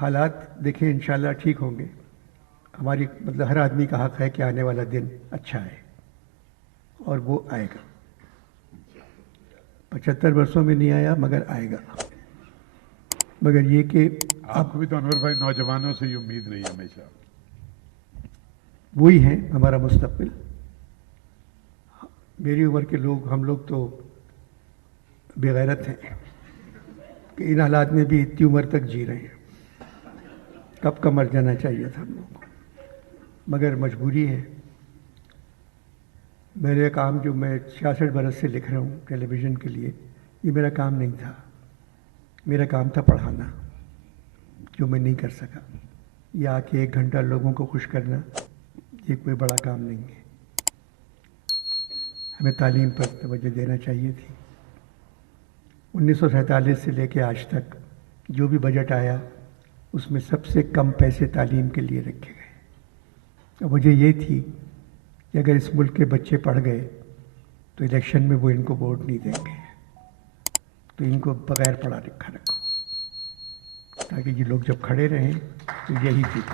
حالات دیکھیں انشاءاللہ ٹھیک ہوں گے. ہماری مطلب ہر آدمی کا حق ہے کہ آنے والا دن اچھا ہے اور وہ آئے گا. 75 برسوں میں نہیں آیا مگر آئے گا. مگر یہ کہ آپ کو بھی تو انور بھائی نوجوانوں سے یہ امید رہی ہمیشہ. وہی ہیں ہمارا مستقبل. میری عمر کے لوگ ہم لوگ تو بے غیرت ہیں کہ ان حالات میں بھی اتنی عمر تک جی رہے ہیں. کب کا مر جانا چاہیے تھا ہم لوگ کو مگر مجبوری ہے. میرے کام جو میں 66 برس سے لکھ رہا ہوں ٹیلی ویژن کے لیے یہ میرا کام نہیں تھا. میرا کام تھا پڑھانا جو میں نہیں کر سکا. یا کہ 1 گھنٹہ لوگوں کو خوش کرنا یہ کوئی بڑا کام نہیں ہے. ہمیں تعلیم پر توجہ دینا چاہیے تھی. 1947 سے لے کے آج تک جو بھی بجٹ آیا اس میں سب سے کم پیسے تعلیم کے لیے رکھے گئے. اور وجہ یہ تھی کہ اگر اس ملک کے بچے پڑھ گئے تو الیکشن میں وہ ان کو ووٹ نہیں دیں گے تو ان کو بغیر پڑھا لکھا رکھو تاکہ یہ لوگ جب کھڑے رہیں تو یہی چیز